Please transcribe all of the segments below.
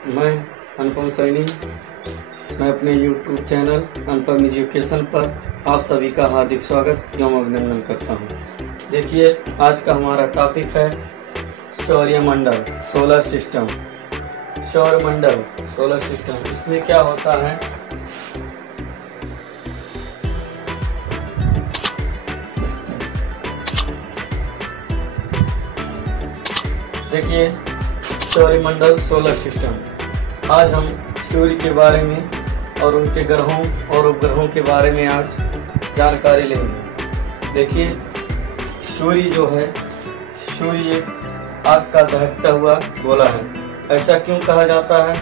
मैं अनुपम सैनी। मैं अपने YouTube चैनल अनुपम एजुकेशन पर आप सभी का हार्दिक स्वागत एवं अभिनंदन करता हूँ। देखिए, आज का हमारा टॉपिक है सौरमंडल, सोलर सिस्टम। सौरमंडल, सोलर सिस्टम, इसमें क्या होता है? देखिए, सौरमंडल, सोलर सिस्टम। आज हम सूर्य के बारे में और उनके ग्रहों और उपग्रहों के बारे में आज जानकारी लेंगे। देखिए, सूर्य जो है, सूर्य एक आग का दहकता हुआ गोला है। ऐसा क्यों कहा जाता है?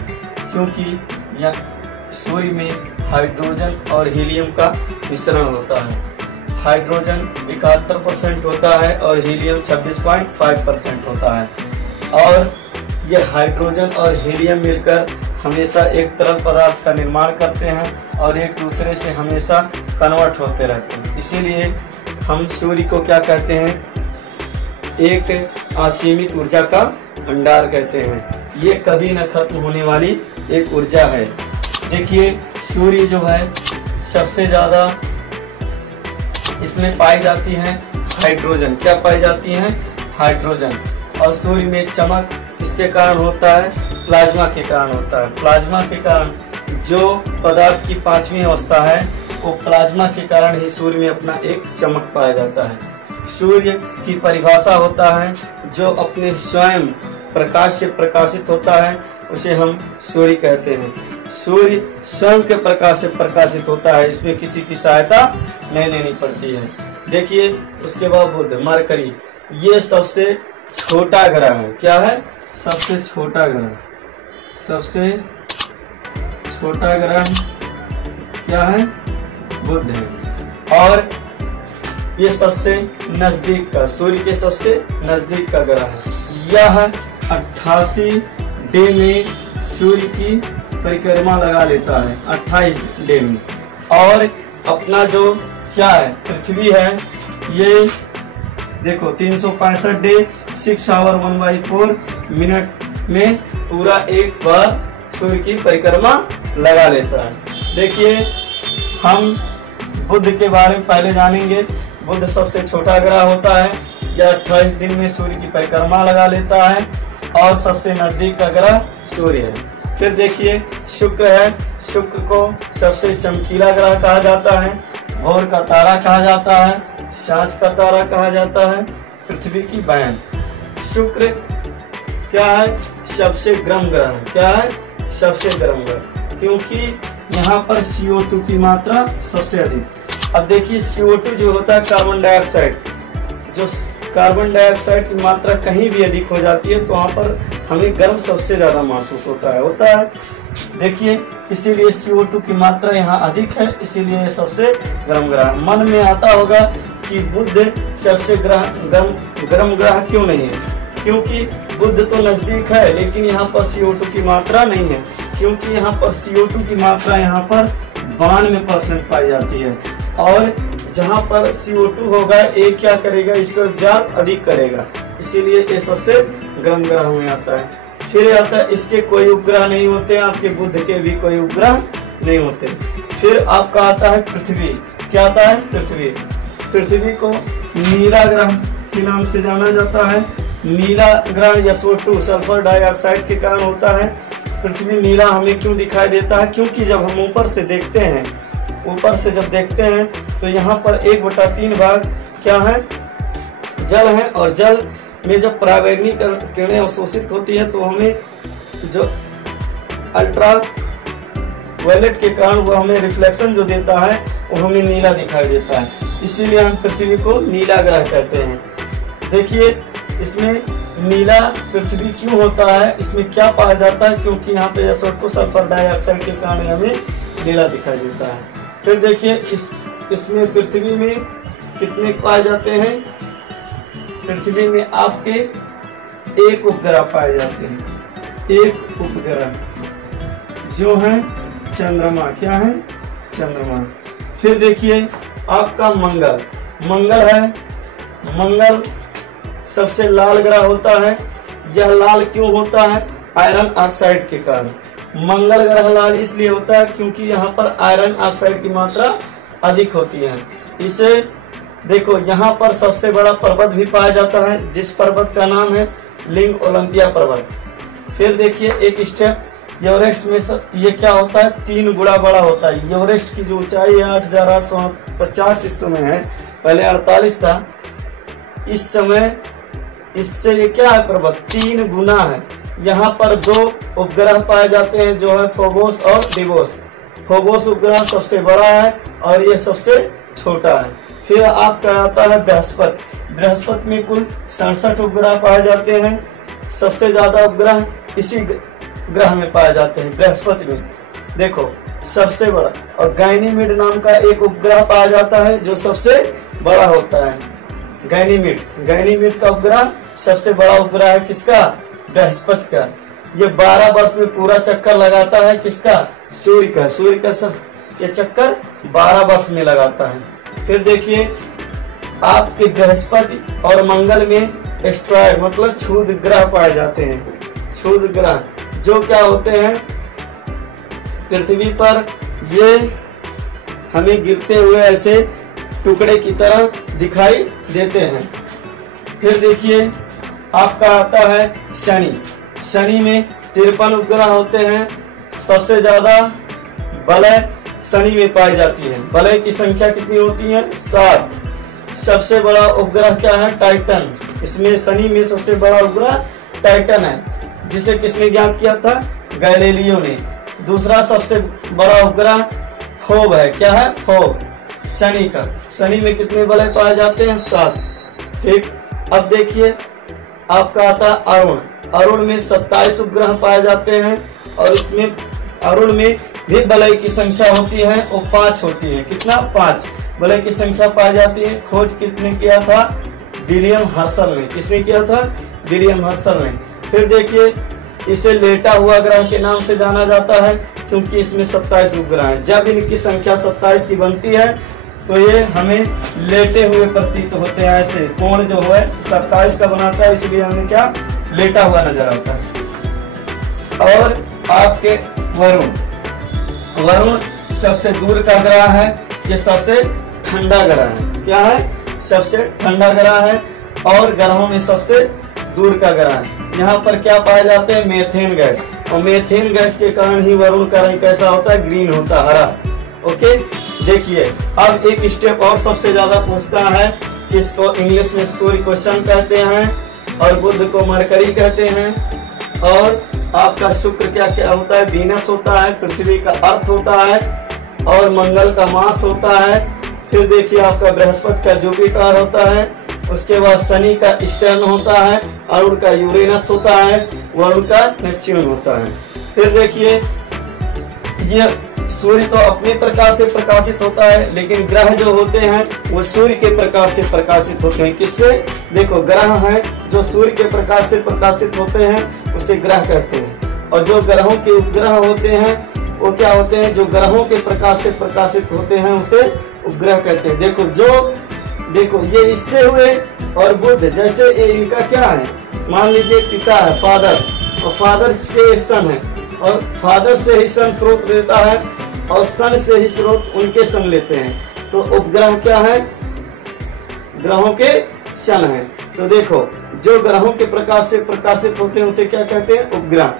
क्योंकि यह सूर्य में हाइड्रोजन और हीलियम का मिश्रण होता है। हाइड्रोजन 71% होता है और हीलियम 26.5% होता है। और यह हाइड्रोजन और हीलियम मिलकर हमेशा एक तरल पदार्थ का निर्माण करते हैं और एक दूसरे से हमेशा कन्वर्ट होते रहते हैं। इसीलिए हम सूर्य को क्या कहते हैं? एक असीमित ऊर्जा का भंडार कहते हैं। ये कभी न खत्म होने वाली एक ऊर्जा है। देखिए, सूर्य जो है सबसे ज़्यादा इसमें पाई जाती है हाइड्रोजन। क्या पाई जाती है? हाइड्रोजन। और सूर्य में चमक किसके कारण होता है? प्लाज्मा के कारण होता है। प्लाज्मा के कारण जो पदार्थ की 5वीं अवस्था है, वो प्लाज्मा के कारण ही सूर्य में अपना एक चमक पाया जाता है। सूर्य की परिभाषा होता है जो अपने स्वयं प्रकाश से प्रकाशित होता है, उसे हम सूर्य कहते हैं। सूर्य स्वयं के प्रकाश से प्रकाशित होता है, इसमें किसी की सहायता नहीं लेनी पड़ती है। देखिए, उसके बाद बुध, मरकरी, ये सबसे छोटा ग्रह है। क्या है? सबसे छोटा ग्रह। सबसे छोटा ग्रह क्या है? बुध है। और ये सबसे नजदीक का, सूर्य के सबसे नजदीक का ग्रह है। यह 88 डे में सूर्य की परिक्रमा लगा लेता है, 28 डे में। और अपना जो क्या है, पृथ्वी है, ये देखो 365 डे 6 आवर 1/4 मिनट में पूरा एक बार सूर्य की परिक्रमा लगा लेता है। देखिए, हम बुध के बारे में पहले जानेंगे। बुध सबसे छोटा ग्रह होता है। यह 28 दिन में सूर्य की परिक्रमा लगा लेता है और सबसे नजदीक का ग्रह सूर्य है। फिर देखिए, शुक्र है। शुक्र को सबसे चमकीला ग्रह कहा जाता है, भोर का तारा कहा जाता है, सांझ का तारा कहा जाता है, पृथ्वी की बहन। शुक्र क्या है? सबसे गर्म ग्रह है। क्या है? सबसे गर्म ग्रह, क्योंकि यहाँ पर CO2 की मात्रा सबसे अधिक। अब देखिए, CO2 जो होता है कार्बन डाइऑक्साइड, जो कार्बन डाइऑक्साइड की मात्रा कहीं भी अधिक हो जाती है तो वहाँ पर हमें गर्म सबसे ज्यादा महसूस होता है। देखिए, इसीलिए CO2 की मात्रा यहाँ अधिक है, इसीलिए ये सबसे गर्म ग्रह। मन में आता होगा कि बुध सबसे गर्म ग्रह क्यों नहीं है? क्योंकि बुध तो नजदीक है, लेकिन यहाँ पर CO2 की मात्रा नहीं है। क्योंकि यहाँ पर CO2 की मात्रा यहाँ पर 92% पाई जाती है। और जहाँ पर CO2 होगा, ये क्या करेगा? इसको एब्जॉर्ब अधिक करेगा, इसीलिए ये सबसे गर्म ग्रह में आता है। फिर आता है, इसके कोई उपग्रह नहीं होते, आपके बुध के भी कोई उपग्रह नहीं होते। फिर आपका आता है पृथ्वी। क्या आता है? पृथ्वी। पृथ्वी को नीला ग्रह के नाम से जाना जाता है। नीला ग्रह SO2 सल्फर डाइऑक्साइड के कारण होता है। पृथ्वी नीला हमें क्यों दिखाई देता है? क्योंकि जब हम ऊपर से देखते हैं, ऊपर से जब देखते हैं तो यहाँ पर 1/3 भाग क्या है? जल है। और जल में जब पराबैंगनी किरणें अवशोषित होती है तो हमें जो अल्ट्रा वायलेट के कारण वो हमें रिफ्लेक्शन जो देता है, वो हमें नीला दिखाई देता है। इसीलिए हम पृथ्वी को नीला ग्रह कहते हैं। देखिए, इसमें नीला पृथ्वी क्यों होता है? इसमें क्या पाया जाता है? क्योंकि यहाँ पे SO2 सल्फर डाइऑक्साइड के कारण हमें नीला दिखाई देता है। फिर देखिए, इसमें पृथ्वी में कितने पाए जाते हैं? पृथ्वी में आपके एक उपग्रह पाए जाते हैं। एक उपग्रह जो है चंद्रमा। क्या है? चंद्रमा। फिर देखिए, आपका मंगल। मंगल है। मंगल सबसे लाल ग्रह होता है। यह लाल क्यों होता है? आयरन ऑक्साइड के कारण। मंगल ग्रह लाल इसलिए होता है क्योंकि यहाँ पर आयरन ऑक्साइड की मात्रा अधिक होती है। इसे देखो, यहाँ पर सबसे बड़ा पर्वत भी पाया जाता है, जिस पर्वत का नाम है लिंग ओलंपिया पर्वत। फिर देखिए एक स्टेप एवरेस्ट में ये क्या होता है, 3 गुना बड़ा होता है। एवरेस्ट की जो ऊंचाई है 8,850 इस समय है, पहले 48 था। इस समय इससे ये क्या है, पर्वत 3 गुना है। यहाँ पर 2 उपग्रह पाए जाते हैं, जो है फोबोस और डिवोस। फोबोस उपग्रह सबसे बड़ा है और ये सबसे छोटा है। फिर आपका आता है बृहस्पति। बृहस्पति में कुल 67 उपग्रह पाए जाते हैं। सबसे ज्यादा उपग्रह इसी ग्रह में पाए जाते हैं, बृहस्पति में। देखो सबसे बड़ा, और गैनीमीड नाम का एक उपग्रह पाया जाता है जो सबसे बड़ा होता है। गैनीमीड का उपग्रह सबसे बड़ा उपग्रह है, किसका, बृहस्पति का। ये 12 वर्ष में पूरा चक्कर लगाता है, किसका, सूर्य का। सूर्य का सब ये चक्कर 12 वर्ष में लगाता है। फिर देखिए आपके बृहस्पति और मंगल में एस्ट्रॉयड मतलब क्षुद्र ग्रह पाए जाते हैं। क्षुद्र ग्रह जो क्या होते हैं, पृथ्वी पर ये हमें गिरते हुए ऐसे टुकड़े की तरह दिखाई देते हैं। फिर देखिए आपका आता है शनि। शनि में 53 उपग्रह होते हैं। सबसे ज्यादा वलय शनि में पाई जाती है। वलय की संख्या कितनी होती है, 7। सबसे बड़ा उपग्रह क्या है, टाइटन। इसमें शनि में सबसे बड़ा उपग्रह टाइटन है, जिसे किसने ज्ञात किया था, गैलीलियो ने। दूसरा सबसे बड़ा उपग्रह फोब है, क्या है, फोब, शनि का। शनि में कितने वलय पाए जाते हैं, 7। ठीक, अब देखिए आपका आता अरुण। अरुण में 27 उपग्रह पाए जाते हैं और इसमें अरुण में भी वलय की संख्या होती है, वो 5 होती है। कितना, 5 वलय की संख्या पाई जाती है। खोज किसने किया था, विलियम हर्शल ने। किसने किया था, विलियम हर्शल ने। फिर देखिए इसे लेटा हुआ ग्रह के नाम से जाना जाता है क्योंकि इसमें 27 उपग्रह हैं। जब इनकी संख्या 27 की बनती है तो ये हमें लेटे हुए प्रतीत होते हैं। ऐसे कोण जो है 27 का बनाता है, इसलिए हमें क्या, लेटा हुआ नजर आता है। और आपके वरुण सबसे दूर का ग्रह है, ये सबसे ठंडा ग्रह है। क्या है, सबसे ठंडा ग्रह है और ग्रहों में सबसे दूर का ग्रह है। यहाँ पर क्या पाए जाते हैं, मेथेन गैस। और मेथेन गैस के कारण ही वरुण का रंग कैसा होता है, ग्रीन होता है, हरा। ओके, देखिए अब एक स्टेप और सबसे ज्यादा पूछता है, किसको इंग्लिश में सूर्य को सन कहते हैं और बुध को मरकरी कहते हैं। और आपका शुक्र क्या क्या होता है, वीनस होता है। पृथ्वी का अर्थ होता है और मंगल का मार्स होता है। फिर देखिए आपका बृहस्पति का जुपिटर होता है। उसके बाद शनि का स्टर्न होता है, अरुण का यूरेनस होता है, वरुण का नेपच्यून होता है। फिर देखिए ये सूर्य तो अपने प्रकाश से प्रकाशित होता है, लेकिन ग्रह जो होते हैं वो सूर्य के प्रकाश से प्रकाशित होते हैं। किससे, देखो ग्रह हैं जो सूर्य के प्रकाश से प्रकाशित होते हैं, उसे ग्रह कहते हैं। और जो ग्रहों के उपग्रह होते हैं वो क्या होते हैं, जो ग्रहों के प्रकाश से प्रकाशित होते हैं उसे उपग्रह कहते हैं। देखो ये इससे हुए और बुध, जैसे ये इनका क्या है, मान लीजिए पिता है, फादर्स, और फादर्स के सन है, और फादर से ही सन स्रोत लेता है और सन से ही स्रोत उनके सन लेते हैं। तो उपग्रह क्या है, ग्रहों के सन है। तो देखो जो ग्रहों के प्रकाश से प्रकाशित होते हैं उसे क्या कहते हैं, उपग्रह।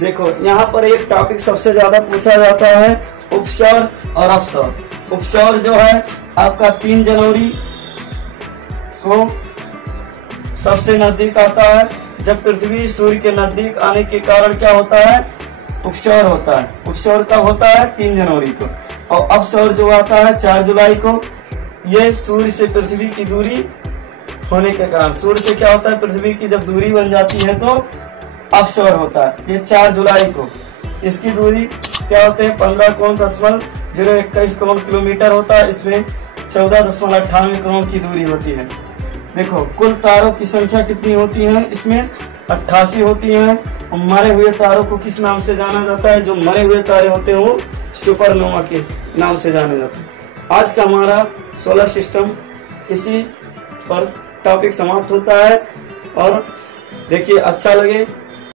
देखो यहाँ पर एक टॉपिक सबसे ज्यादा पूछा जाता है, उपसौर और अपसौर। उपसौर जो है आपका 3 जनवरी को सबसे नजदीक आता है। जब पृथ्वी सूर्य के नजदीक आने के कारण क्या होता है, उपसौर होता है। उपसौर कब होता है, 3 जनवरी को। और अपसौर जो आता है 4 जुलाई को। ये सूर्य से पृथ्वी की दूरी होने के कारण, सूर्य से क्या होता है, पृथ्वी की जब दूरी बन जाती है तो अपसौर होता है। ये 4 जुलाई को। इसकी दूरी क्या होते हैं, 15.021 करोड़ किलोमीटर होता है। इसमें 14.98 करोड़ की दूरी होती है। देखो कुल तारों की संख्या कितनी होती है, इसमें 88 होती है। मरे हुए तारों को किस नाम से जाना जाता है, जो मरे हुए तारे होते हैं वो सुपरनोवा के नाम से जाने जाते हैं। आज का हमारा सोलर सिस्टम इसी पर टॉपिक समाप्त होता है। और देखिए अच्छा लगे